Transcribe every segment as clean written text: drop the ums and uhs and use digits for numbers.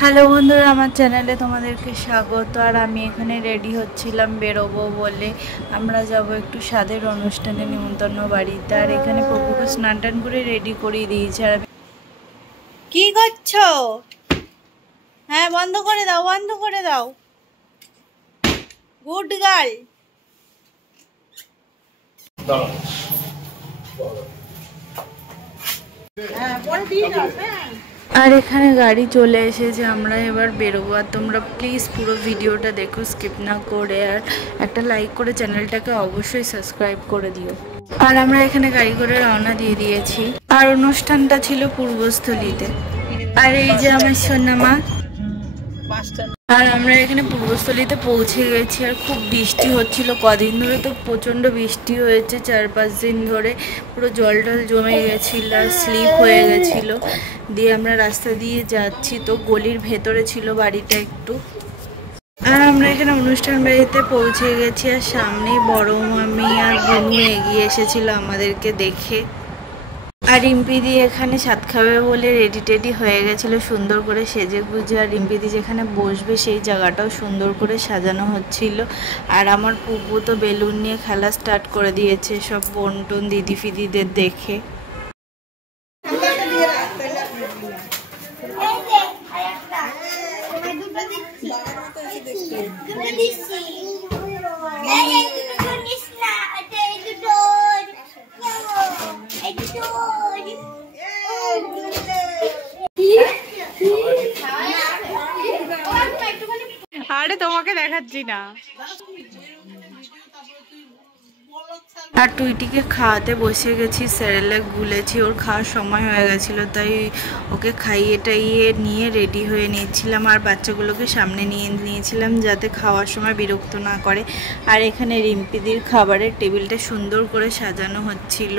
Hello বন্ধুরা, আমার চ্যানেলে তোমাদেরকে স্বাগত। আর আমি এখানে রেডি হচ্ছিলাম বেরোবো বলে। আমরা যাব একটু স্বাদের অনুষ্ঠানে, নিমন্ত্রণ বাড়িতে। আর এখানে পপুকে স্নান টান করে রেডি করিয়ে দিয়েছে। আর কি করছো? হ্যাঁ, বন্ধ করে দাও, বন্ধ করে দাও। Good girl. আর এখানে গাড়ি চলে এসেছে, আমরা এবার বেরোবো। আর তোমরা প্লিজ পুরো ভিডিওটা দেখো, স্কিপ না করে। আর একটা লাইক করে চ্যানেলটাকে অবশ্যই সাবস্ক্রাইব করে দিও। আর আমরা এখানে গাড়ি করে রওনা দিয়ে দিয়েছি। আর অনুষ্ঠানটা ছিল পূর্বস্থলীতে। আর এই যে আমার সোনামা। আর আমরা এখানে পূর্বস্থলীতে পৌঁছে গেছি। আর খুব বৃষ্টি হচ্ছিল কদিন ধরে, তো প্রচণ্ড বৃষ্টি হয়েছে 4-5 দিন ধরে। পুরো জল টল জমে গেছিল আর স্লিপ হয়ে গেছিল। দিয়ে আমরা রাস্তা দিয়ে যাচ্ছি, তো গলির ভেতরে ছিল বাড়িটা একটু। আর আমরা এখানে অনুষ্ঠান বাড়িতে পৌঁছে গেছি। আর সামনেই বড় মামি আর বুনু এগিয়ে এসেছিল আমাদেরকে দেখে। আর রিম্পিদি এখানে সাত খাবে বলে রেডি টেডি হয়ে গেছিলো সুন্দর করে সেজে গুজে। আর রিম্পিদি যেখানে বসবে সেই জায়গাটাও সুন্দর করে সাজানো হচ্ছিল। আর আমার পুপু তো বেলুন নিয়ে খেলা স্টার্ট করে দিয়েছে, সব বোন টোন দিদি ফিদিদের দেখে। আরে তোমাকে দেখাচ্ছি না। আর টুইটিকে খাওয়াতে বসে গেছি, সেরেলাক গুলেছি, ওর খাওয়ার সময় হয়ে গেছিলো, তাই ওকে খাইয়ে টাইয়ে নিয়ে রেডি হয়ে নিয়েছিলাম। আর বাচ্চাগুলোকে সামনে নিয়ে নিয়েছিলাম যাতে খাওয়ার সময় বিরক্ত না করে। আর এখানে রিম্পিদির খাবারের টেবিলটা সুন্দর করে সাজানো হচ্ছিল।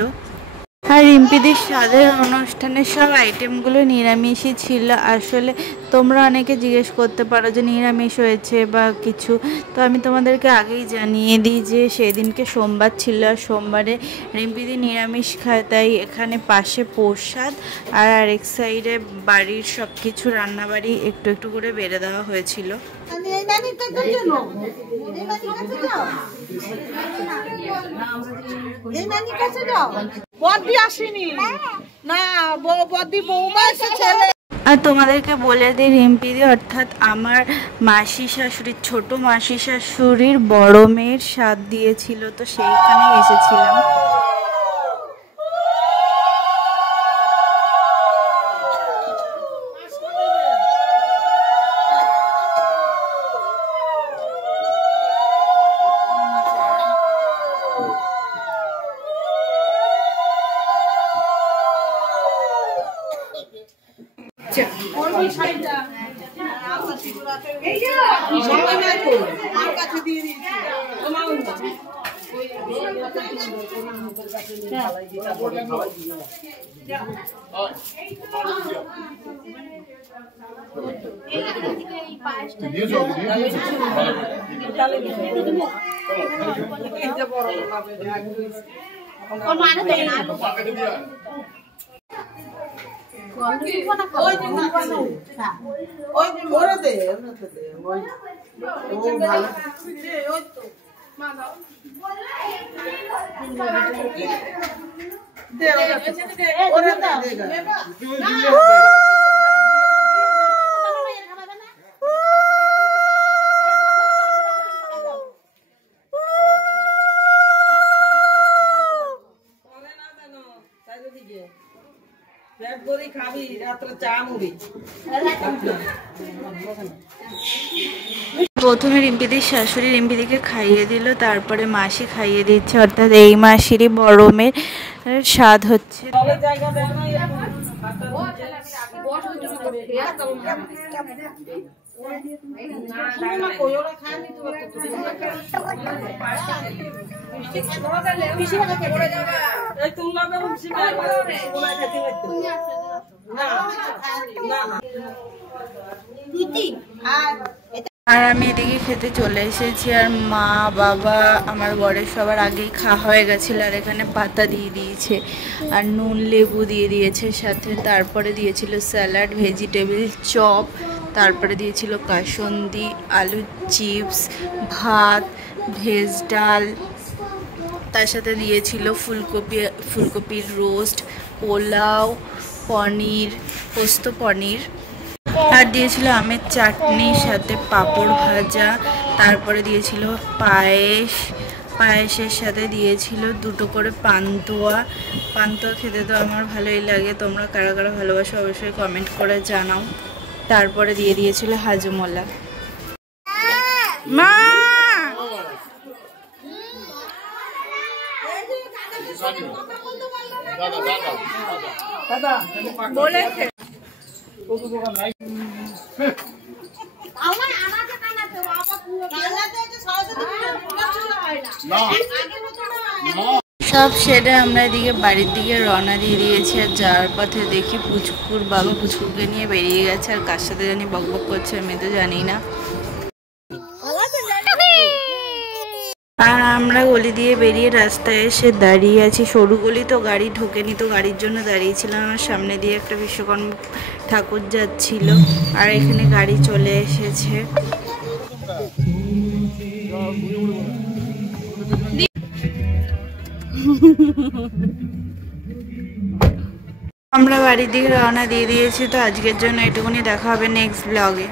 আর রিম্পিদির স্বাদের অনুষ্ঠানের সব আইটেমগুলো নিরামিষই ছিল। আসলে তোমরা অনেকে জিজ্ঞেস করতে পারো যে নিরামিষ হয়েছে বা কিছু, তো আমি তোমাদেরকে আগেই জানিয়ে দিই যে সেদিনকে সোমবার ছিল। আর সোমবারে রিম্পিদি নিরামিষ খায়, তাই এখানে পাশে প্রসাদ আর আরেক সাইডে বাড়ির সব কিছু রান্নাবাড়ি একটু একটু করে বেড়ে দেওয়া হয়েছিল। আর তোমাদেরকে বলে দিই, রিম্পিদি অর্থাৎ আমার মাসি শাশুড়ির ছোট মাসি শাশুড়ির বড় মেয়ের সাথ দিয়েছিল, তো সেইখানে এসেছিলাম। প্রথমে রিম্পিদির শাশুড়ি রিম্পিদিকে খাইয়ে দিল, তারপরে মাসি খাইয়ে দিচ্ছে, অর্থাৎ এই মাসিরই বড় মেয়ের স্বাদ হচ্ছে। আর আমি এদিকে খেতে চলে এসেছি। আর মা বাবা আমার বরের সবার আগেই খাওয়া হয়ে গেছিলো। আর এখানে পাতা দিয়ে দিয়েছে আর নুন লেবু দিয়ে দিয়েছে সাথে, তারপরে দিয়েছিল স্যালাড, ভেজিটেবিল চপ, তারপরে দিয়েছিল কাসন্দি, আলু চিপস, ভাত, ভেজ ডাল, তার সাথে দিয়েছিল ফুলকপির রোস্ট, পোলাও, পনির, পোস্ত পনির, আর দিয়েছিল আমের চাটনি, সাথে পাঁপড় ভাজা। তারপরে দিয়েছিল পায়েসের সাথে দিয়েছিল 2টো করে পান্তুয়া খেতে তো আমার ভালোই লাগে, তোমরা কারা কারা ভালোবাসো অবশ্যই কমেন্ট করে জানাও। তারপরে দিয়েছিল হাজমোলা। মা বলেছে সব সেরে আমরা এদিকে বাড়ির দিকে রওনা দিয়ে দিয়েছি। আর যাওয়ার পথে দেখি পুচকুর বাবা পুচকুকে নিয়ে বেরিয়ে গেছে, আর কার সাথে জানি বকবক করছে আমি তো জানি না। আর আমরা গলি দিয়ে বেরিয়ে রাস্তায় এসে দাঁড়িয়ে আছি, সরু গলি তো গাড়ি ঢোকেনি, তো গাড়ির জন্য দাঁড়িয়েছিলাম। আমার সামনে দিয়ে একটা বিশ্বকর্মা ঠাকুর যাচ্ছিল, আর এখানে গাড়ি চলে এসেছে। আমরা বাড়ির দিকে রওনা দিয়ে দিয়েছি। তো আজকের জন্য এটুকুনি, দেখা হবে নেক্সট ব্লগে।